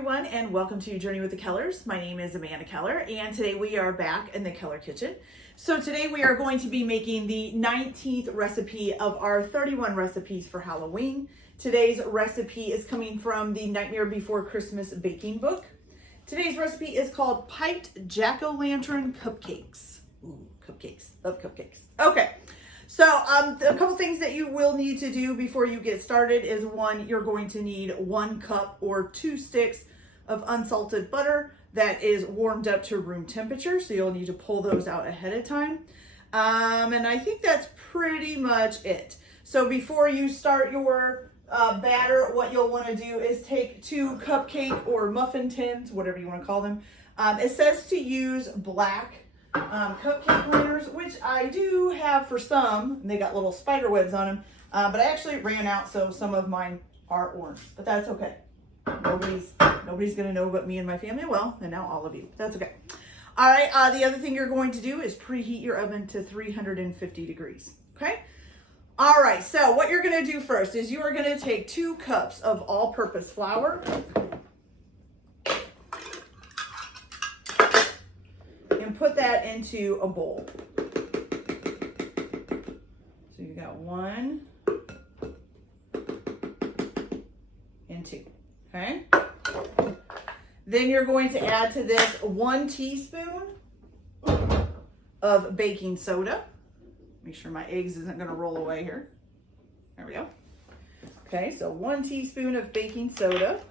everyone, and welcome to Journey with the Kellers. My name is Amanda Keller, and today we are back in the Keller kitchen. So today we are going to be making the 19th recipe of our 31 recipes for Halloween. Today's recipe is coming from the Nightmare Before Christmas baking book. Today's recipe is called piped Jack-o'-lantern cupcakes. Ooh, cupcakes, love cupcakes. Okay. So a couple things that you will need to do before you get started is one, you're going to need 1 cup or 2 sticks of unsalted butter that is warmed up to room temperature. So you'll need to pull those out ahead of time. And I think that's pretty much it. So before you start your batter, what you'll want to do is take 2 cupcake or muffin tins, whatever you want to call them. It says to use black cupcake liners, which I do have for some. They got little spider webs on them, but I actually ran out, so some of mine are orange, but that's okay. Nobody's gonna know but me and my family. Well, and now all of you. That's okay. All right. The other thing you're going to do is preheat your oven to 350 degrees. Okay. All right. So what you're gonna do first is you are gonna take 2 cups of all-purpose flour. Put that into a bowl. So you got 1 and 2. Okay. Then you're going to add to this 1 teaspoon of baking soda. Make sure my eggs isn't going to roll away here. There we go. Okay, so 1 teaspoon of baking soda.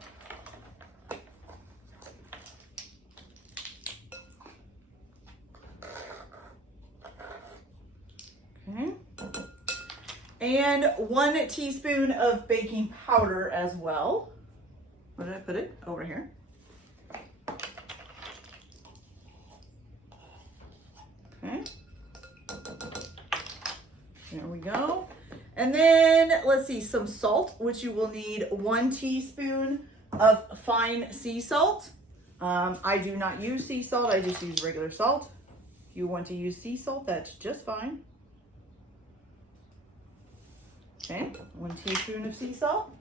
Okay. And 1 teaspoon of baking powder as well. Where did I put it? Over here. Okay. There we go. And then let's see, some salt, which you will need 1 teaspoon of fine sea salt. I do not use sea salt. I just use regular salt. If you want to use sea salt, that's just fine. Okay, 1 teaspoon of sea salt.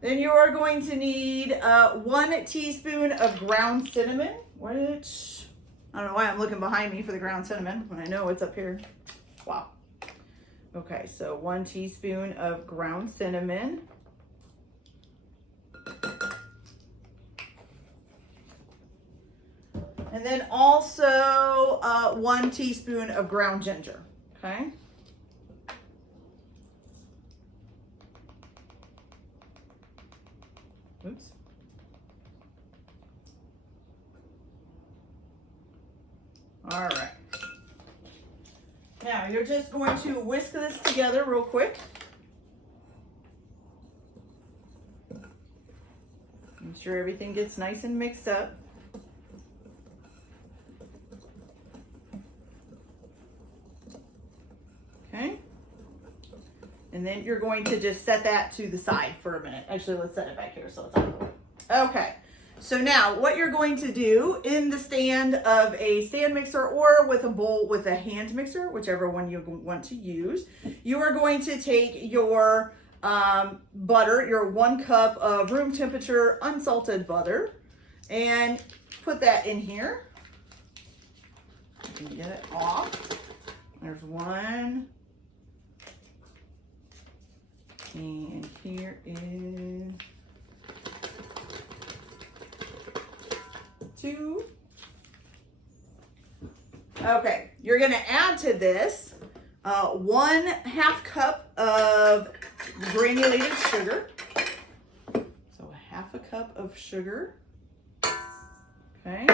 Then you are going to need 1 teaspoon of ground cinnamon, which, I don't know why I'm looking behind me for the ground cinnamon when I know it's up here. Wow. Okay, so 1 teaspoon of ground cinnamon. And then also 1 teaspoon of ground ginger, okay? Oops. All right. Now you're just going to whisk this together real quick. Make sure everything gets nice and mixed up. Okay. And then you're going to just set that to the side for a minute. Actually, let's set it back here so it's on. Okay. So now what you're going to do in the stand of a stand mixer or with a bowl with a hand mixer, whichever one you want to use, you are going to take your butter, your 1 cup of room temperature unsalted butter, and put that in here. You can get it off. There's 1. And here is 2. Okay, you're going to add to this 1/2 cup of granulated sugar. So 1/2 cup of sugar. Okay.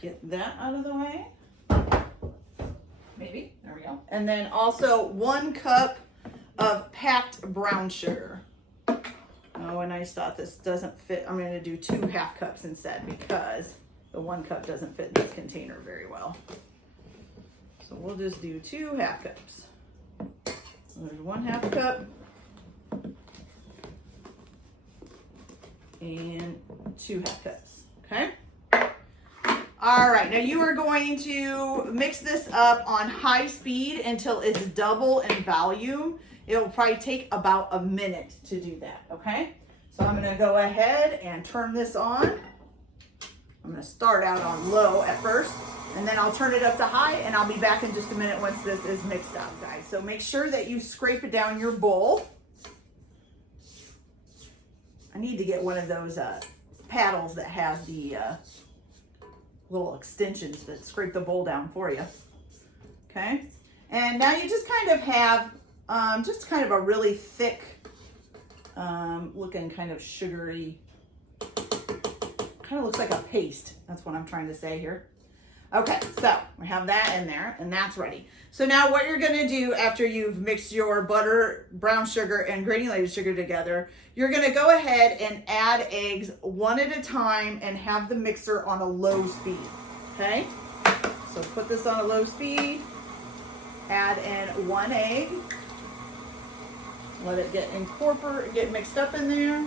Get that out of the way. Maybe. There we go. And then also 1 cup of packed brown sugar. Oh, and I just thought this doesn't fit. I'm going to do 2 1/2 cups instead because the 1 cup doesn't fit in this container very well. So we'll just do 2 1/2 cups. So there's 1/2 cup and 2 1/2 cups. Okay. All right, now you are going to mix this up on high speed until it's double in volume. It'll probably take about a minute to do that, okay? So I'm gonna go ahead and turn this on. I'm gonna start out on low at first, and then I'll turn it up to high, and I'll be back in just a minute once this is mixed up, guys. So make sure that you scrape it down your bowl. I need to get one of those paddles that has the little extensions that scrape the bowl down for you. Okay, and now you just kind of have just kind of a really thick looking kind of sugary, kind of looks like a paste. That's what I'm trying to say here. Okay, so we have that in there, and that's ready. So now what you're gonna do after you've mixed your butter, brown sugar, and granulated sugar together, you're gonna go ahead and add eggs one at a time and have the mixer on a low speed, okay? So put this on a low speed, add in 1 egg, let it get mixed up in there.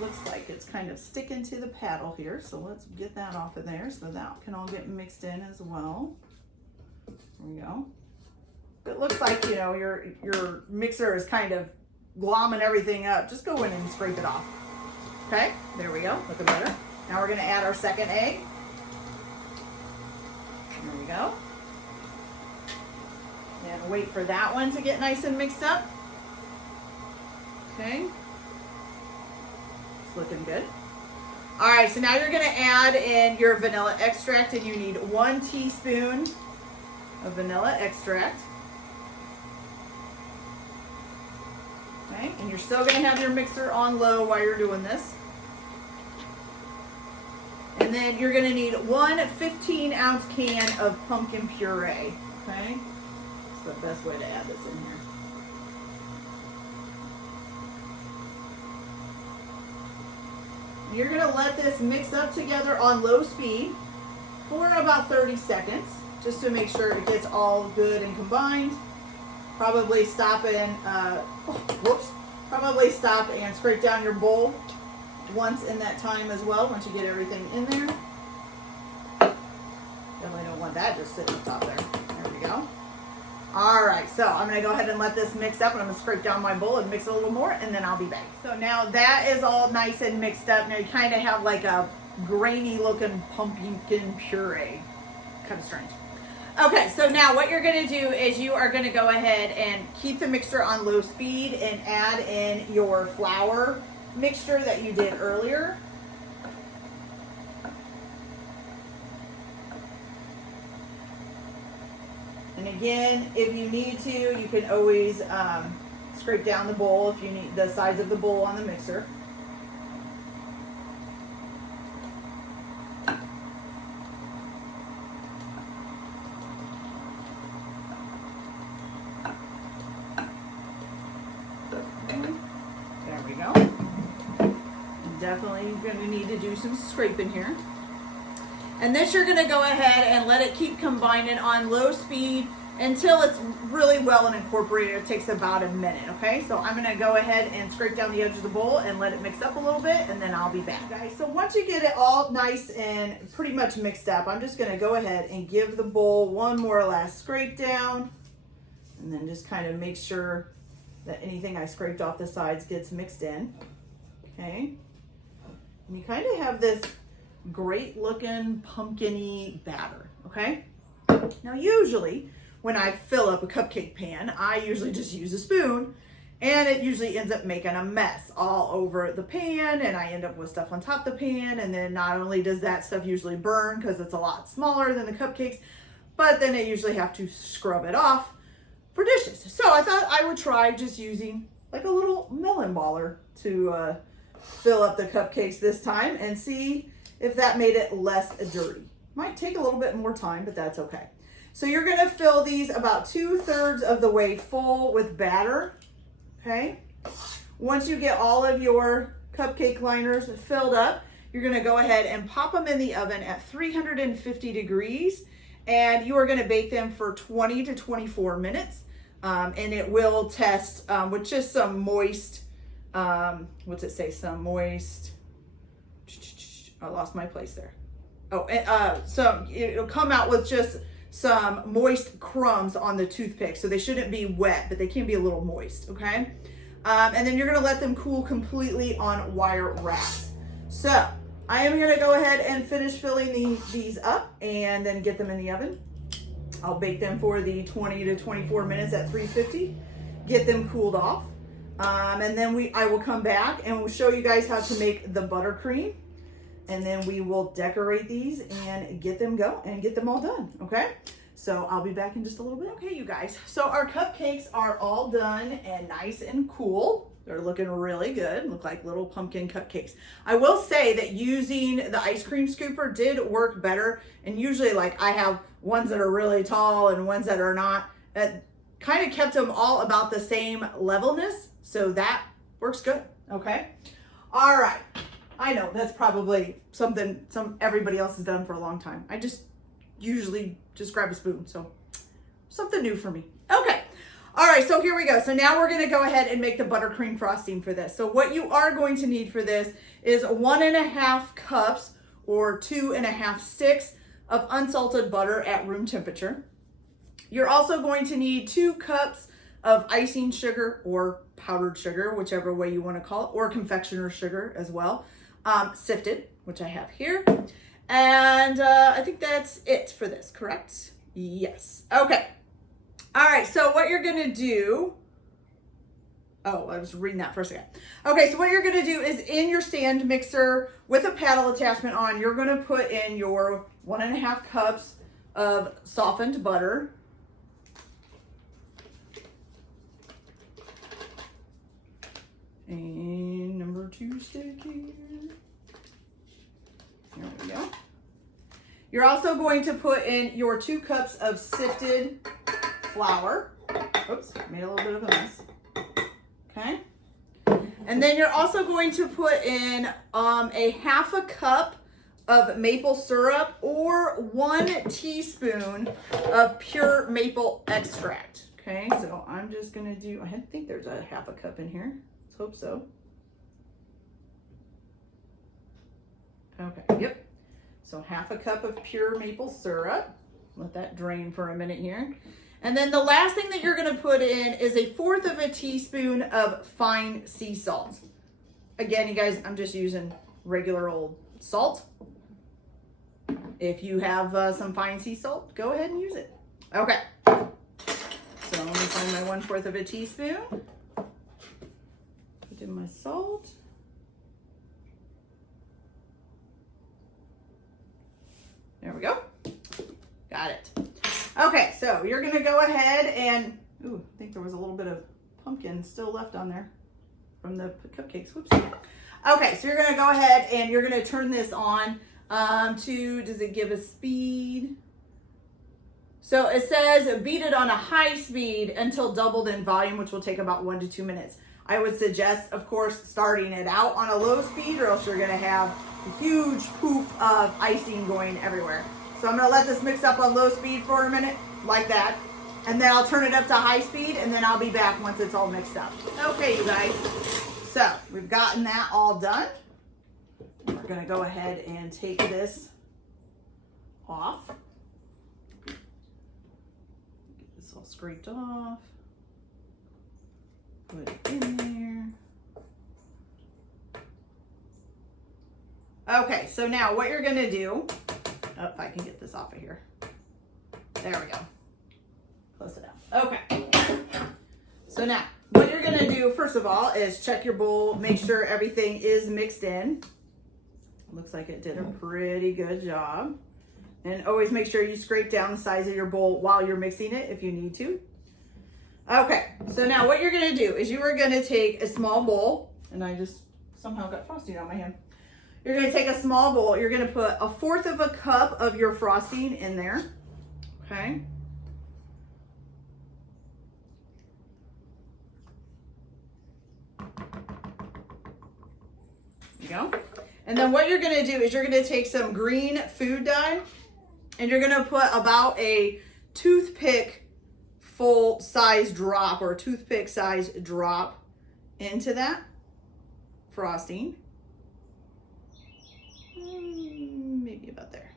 Looks like it's kind of sticking to the paddle here, so let's get that off of there so that can all get mixed in as well. There we go. It looks like, you know, your mixer is kind of glomming everything up. Just go in and scrape it off. Okay, there we go, looking better. Now we're gonna add our second egg. There we go. And wait for that one to get nice and mixed up. Okay. Looking good. All right, so now you're gonna add in your vanilla extract, and you need 1 teaspoon of vanilla extract. Okay, and you're still gonna have your mixer on low while you're doing this. And then you're gonna need 1 15-ounce can of pumpkin puree. Okay, that's the best way to add this in here. You're gonna let this mix up together on low speed for about 30 seconds, just to make sure it gets all good and combined. Probably stop and scrape down your bowl once in that time as well, once you get everything in there. Definitely don't want that just sitting on top there. There we go. All right, so I'm gonna go ahead and let this mix up, and I'm gonna scrape down my bowl and mix it a little more, and then I'll be back. So now that is all nice and mixed up. Now you kind of have like a grainy looking pumpkin puree. Kind of strange. Okay, so now what you're gonna do is you are gonna go ahead and keep the mixer on low speed and add in your flour mixture that you did earlier. And again, if you need to, you can always scrape down the bowl if you need the size of the bowl on the mixer. There we go. Definitely going to need to do some scraping here. And then you're going to go ahead and let it keep combining on low speed until it's really well and incorporated. It takes about a minute, okay? So I'm going to go ahead and scrape down the edge of the bowl and let it mix up a little bit, and then I'll be back. Guys, so once you get it all nice and pretty much mixed up, I'm just going to go ahead and give the bowl one more last scrape down, and then just kind of make sure that anything I scraped off the sides gets mixed in, okay? And you kind of have this great looking pumpkin-y batter, okay? Now usually when I fill up a cupcake pan, I usually just use a spoon, and it usually ends up making a mess all over the pan, and I end up with stuff on top of the pan, and then not only does that stuff usually burn because it's a lot smaller than the cupcakes, but then I usually have to scrub it off for dishes. So I thought I would try just using like a little melon baller to fill up the cupcakes this time and see if that made it less dirty. Might take a little bit more time, but that's okay. So you're gonna fill these about 2/3 of the way full with batter, okay? Once you get all of your cupcake liners filled up, you're gonna go ahead and pop them in the oven at 350 degrees, and you are gonna bake them for 20 to 24 minutes, and it will test with just some moist, what's it say, some moist, I lost my place there. so it'll come out with just some moist crumbs on the toothpick. So they shouldn't be wet, but they can be a little moist, okay? And then you're gonna let them cool completely on wire racks. So I am gonna go ahead and finish filling these up and then get them in the oven. I'll bake them for the 20 to 24 minutes at 350, get them cooled off. And then I will come back and we'll show you guys how to make the buttercream. And then we will decorate these and get them all done, okay? So I'll be back in just a little bit. Okay, you guys, so our cupcakes are all done and nice and cool. They're looking really good, look like little pumpkin cupcakes. I will say that using the ice cream scooper did work better. And usually like I have ones that are really tall and ones that are not. It kind of kept them all about the same levelness. So that works good, okay? All right. I know that's probably something everybody else has done for a long time. I just usually just grab a spoon. So something new for me. Okay. All right. So here we go. So now we're going to go ahead and make the buttercream frosting for this. So what you are going to need for this is 1.5 cups or 2.5 sticks of unsalted butter at room temperature. You're also going to need 2 cups of icing sugar or powdered sugar, whichever way you want to call it, or confectioner's sugar as well. Sifted, which I have here. And I think that's it for this, correct? Yes. Okay. All right. So what you're going to do, oh, I was reading that first again. Okay. So what you're going to do is in your stand mixer with a paddle attachment on, you're going to put in your 1.5 cups of softened butter. And number 2 stick here. There we go. You're also going to put in your 2 cups of sifted flour. Oops, made a little bit of a mess. Okay. And then you're also going to put in a 1/2 cup of maple syrup or 1 teaspoon of pure maple extract. Okay, so I'm just gonna do, I think there's a 1/2 cup in here. Let's hope so. Okay, yep. So 1/2 cup of pure maple syrup. Let that drain for a minute here. And then the last thing that you're gonna put in is 1/4 teaspoon of fine sea salt. Again, you guys, I'm just using regular old salt. If you have some fine sea salt, go ahead and use it. Okay. So let me find my 1/4 teaspoon. Put in my salt. There we go. Got it. Okay, so you're gonna go ahead and, ooh, I think there was a little bit of pumpkin still left on there from the cupcakes. Whoops. Okay, so you're gonna go ahead and you're gonna turn this on to, does it give a speed? So it says beat it on a high speed until doubled in volume, which will take about 1 to 2 minutes. I would suggest, of course, starting it out on a low speed or else you're gonna have a huge poof of icing going everywhere. So I'm gonna let this mix up on low speed for a minute, like that. And then I'll turn it up to high speed and then I'll be back once it's all mixed up. Okay, you guys. So we've gotten that all done. We're gonna go ahead and take this off. Get this all scraped off. Put it in there. Okay, so now what you're gonna do, oh, if I can get this off of here. There we go. Close it out. Okay. So now, what you're gonna do, first of all, is check your bowl, make sure everything is mixed in. Looks like it did a pretty good job. And always make sure you scrape down the size of your bowl while you're mixing it if you need to. Okay, so now what you're gonna do is you are gonna take a small bowl, and I just somehow got frosting on my hand. You're gonna take a small bowl, you're gonna put 1/4 cup of your frosting in there, okay? There you go. And then what you're gonna do is you're gonna take some green food dye and you're gonna put about a toothpick full size drop or toothpick size drop into that frosting. Maybe about there.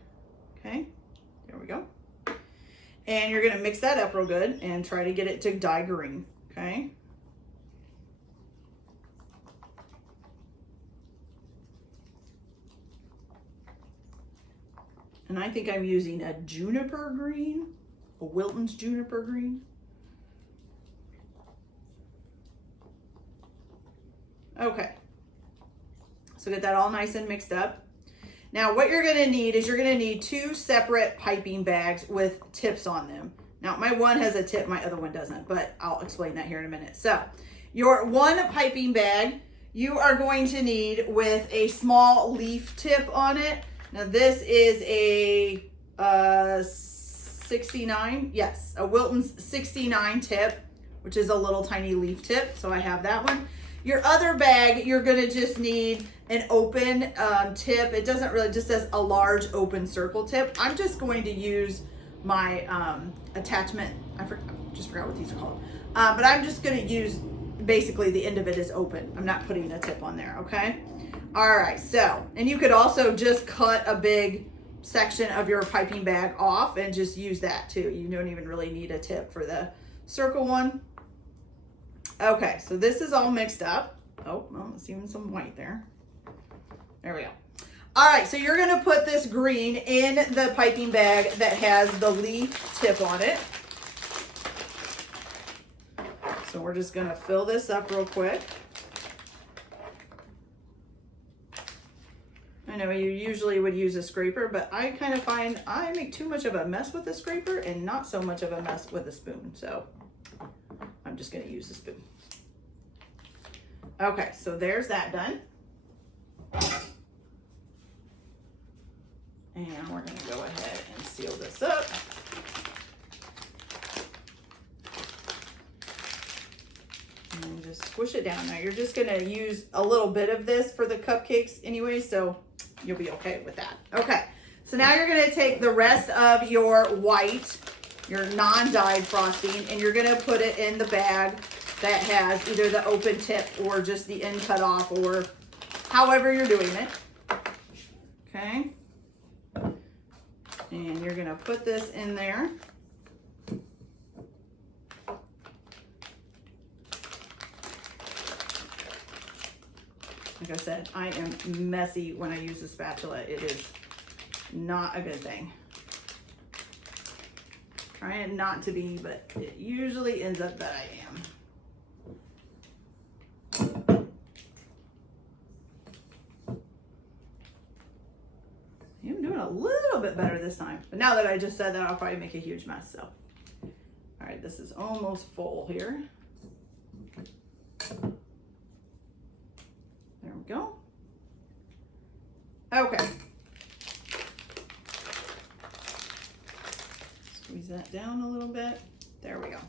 Okay, there we go. And you're gonna mix that up real good and try to get it to dye green, okay? And I think I'm using a juniper green, a Wilton's juniper green. Okay, so get that all nice and mixed up. Now what you're gonna need is you're gonna need 2 separate piping bags with tips on them. Now my one has a tip, my other one doesn't, but I'll explain that here in a minute. So your one piping bag, you are going to need with a small leaf tip on it. Now this is a 69, yes, a Wilton's 69 tip, which is a little tiny leaf tip, so I have that one. Your other bag, you're gonna just need an open tip. It doesn't really, just says a large open circle tip. I'm just going to use my attachment, just forgot what these are called. But I'm just gonna use, basically the end of it is open. I'm not putting a tip on there, okay? All right, so, and you could also just cut a big section of your piping bag off and just use that too. You don't even really need a tip for the circle one. Okay, so this is all mixed up. Oh, well, there's even some white there. There we go. All right, so you're gonna put this green in the piping bag that has the leaf tip on it. So we're just gonna fill this up real quick. I know you usually would use a scraper, but I kind of find I make too much of a mess with the scraper and not so much of a mess with a spoon. So I'm just gonna use the spoon. Okay, so there's that done. And we're gonna go ahead and seal this up. And just squish it down. Now you're just gonna use a little bit of this for the cupcakes anyway, so you'll be okay with that. Okay, so now you're gonna take the rest of your white, your non-dyed frosting, and you're gonna put it in the bag that has either the open tip or just the end cut off, or however you're doing it. Okay, and you're gonna put this in there. Like I said, I am messy when I use a spatula. It is not a good thing. Trying not to be, but it usually ends up that I am. I'm doing a little bit better this time. But now that I just said that, I'll probably make a huge mess. So, all right, this is almost full here. There we go. Okay. Squeeze that down a little bit. There we go.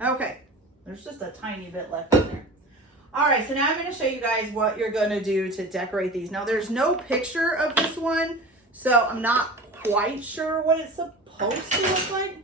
Okay. There's just a tiny bit left in there. All right, so now I'm going to show you guys what you're going to do to decorate these. Now, there's no picture of this one, so I'm not quite sure what it's supposed to look like,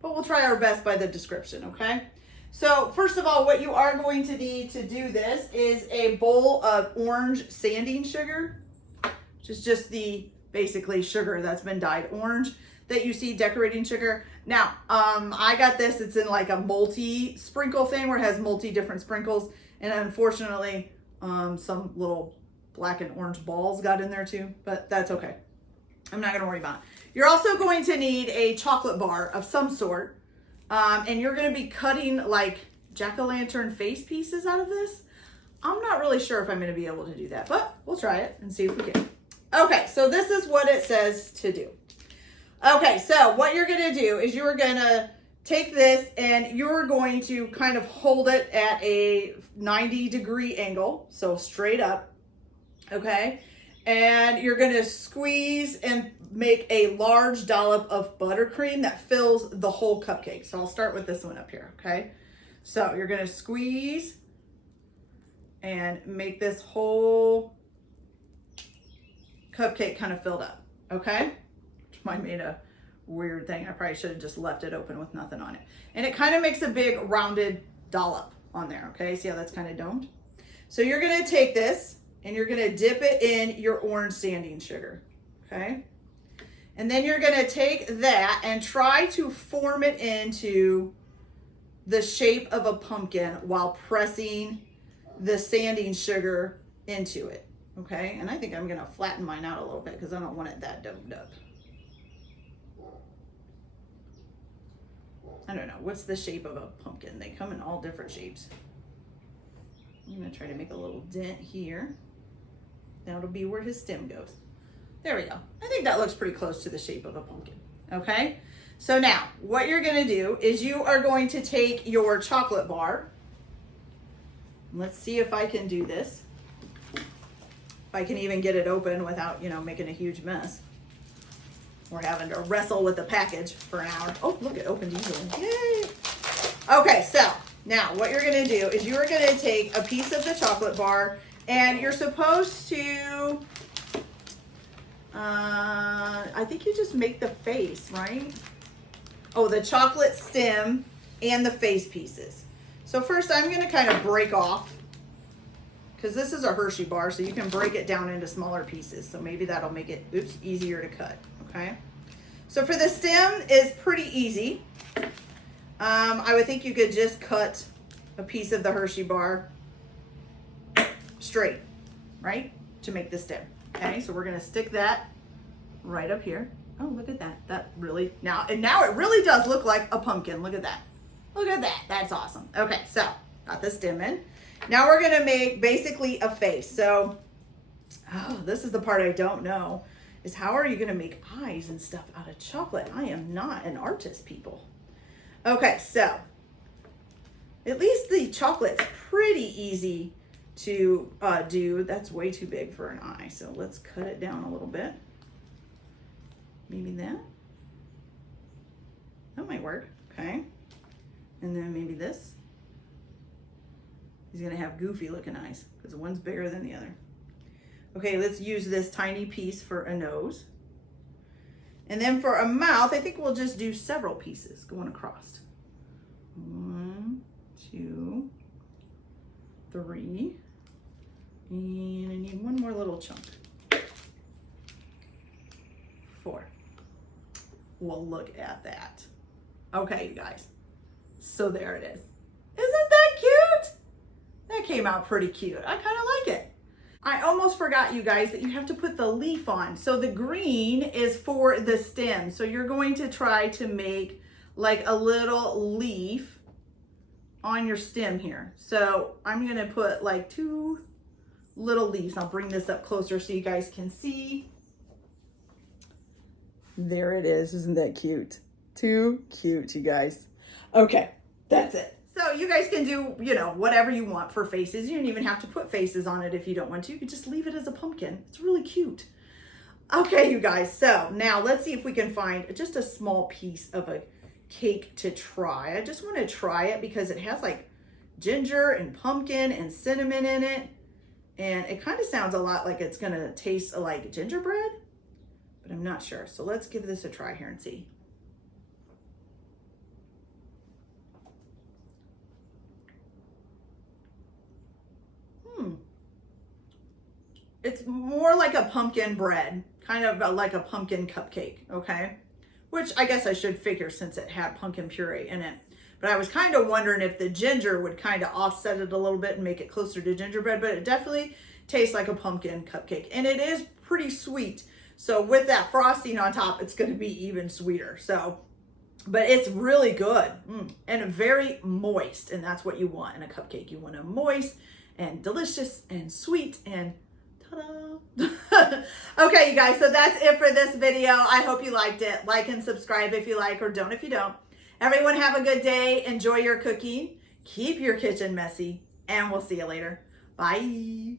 but we'll try our best by the description, okay? So first of all, what you are going to need to do this is a bowl of orange sanding sugar, which is just the basically sugar that's been dyed orange that you see decorating sugar. Now, I got this, it's in like a multi-sprinkle thing where it has different sprinkles, and unfortunately, some little black and orange balls got in there too, but that's okay. I'm not gonna worry about it. You're also going to need a chocolate bar of some sort. And you're gonna be cutting like jack-o'-lantern face pieces out of this. I'm not really sure if I'm gonna be able to do that, but we'll try it and see if we can. Okay, so this is what it says to do. Okay, so what you're gonna do is you're gonna take this and you're going to kind of hold it at a 90-degree angle, so straight up, okay? And you're gonna squeeze and make a large dollop of buttercream that fills the whole cupcake. So I'll start with this one up here, okay? So you're gonna squeeze and make this whole cupcake kind of filled up, okay? Which might made a weird thing. I probably should have just left it open with nothing on it. And it kind of makes a big rounded dollop on there, okay? See how that's kind of domed? So you're gonna take this and you're gonna dip it in your orange sanding sugar, okay? And then you're gonna take that and try to form it into the shape of a pumpkin while pressing the sanding sugar into it, okay? And I think I'm gonna flatten mine out a little bit because I don't want it that domed up. I don't know, what's the shape of a pumpkin? They come in all different shapes. I'm gonna try to make a little dent here. That'll be where his stem goes. There we go. I think that looks pretty close to the shape of a pumpkin, okay? So now, what you're gonna do is you are going to take your chocolate bar. Let's see if I can do this. If I can even get it open without, making a huge mess. Or having to wrestle with the package for an hour. Oh, look, it opened easily. Yay! Okay, so now what you're gonna do is you're gonna take a piece of the chocolate bar and you're supposed to, I think you just make the face, right? Oh, the chocolate stem and the face pieces. So first I'm gonna kind of break off, because this is a Hershey bar, so you can break it down into smaller pieces. So maybe that'll make it, easier to cut, okay? So for the stem, it's pretty easy. I would think you could just cut a piece of the Hershey bar straight, right? To make the stem, okay? So we're gonna stick that right up here. Oh, look at that. That really, now it really does look like a pumpkin. Look at that. Look at that. That's awesome. Okay, so got the stem in. Now we're gonna make basically a face. So, this is the part I don't know, is how are you gonna make eyes and stuff out of chocolate? I am not an artist, people. Okay, so at least the chocolate's pretty easy to do. That's way too big for an eye. So let's cut it down a little bit. Maybe that might work, okay. And then maybe this. He's gonna have goofy looking eyes because one's bigger than the other. Okay, let's use this tiny piece for a nose. And then for a mouth, I think we'll just do several pieces going across. 1, 2, 3. And I need one more little chunk. 4. Well, look at that. Okay, you guys. So there it is. Isn't that cute? That came out pretty cute. I kind of like it. I almost forgot, you guys, that you have to put the leaf on. So the green is for the stem. So you're going to try to make like a little leaf on your stem here. So I'm going to put like 2 little leaves. I'll bring this up closer so you guys can see. There it is. Isn't that cute? Too cute, you guys. Okay, that's it. So you guys can do, whatever you want for faces. You don't even have to put faces on it if you don't want to. You can just leave it as a pumpkin. It's really cute. Okay, you guys. So now let's see if we can find just a small piece of a cake to try. I just want to try it because it has like ginger and pumpkin and cinnamon in it. And it kind of sounds a lot like it's going to taste like gingerbread, but I'm not sure. So let's give this a try here and see. It's more like a pumpkin bread, kind of like a pumpkin cupcake, okay? Which I guess I should figure since it had pumpkin puree in it. But I was kind of wondering if the ginger would kind of offset it a little bit and make it closer to gingerbread, but it definitely tastes like a pumpkin cupcake. And it is pretty sweet. So with that frosting on top, it's going to be even sweeter. So, but it's really good and very moist. And that's what you want in a cupcake. You want it moist and delicious and sweet and ta-da. Okay, you guys, so that's it for this video. I hope you liked it. Like and subscribe if you like, or don't if you don't. Everyone have a good day. Enjoy your cooking. Keep your kitchen messy, and we'll see you later. Bye.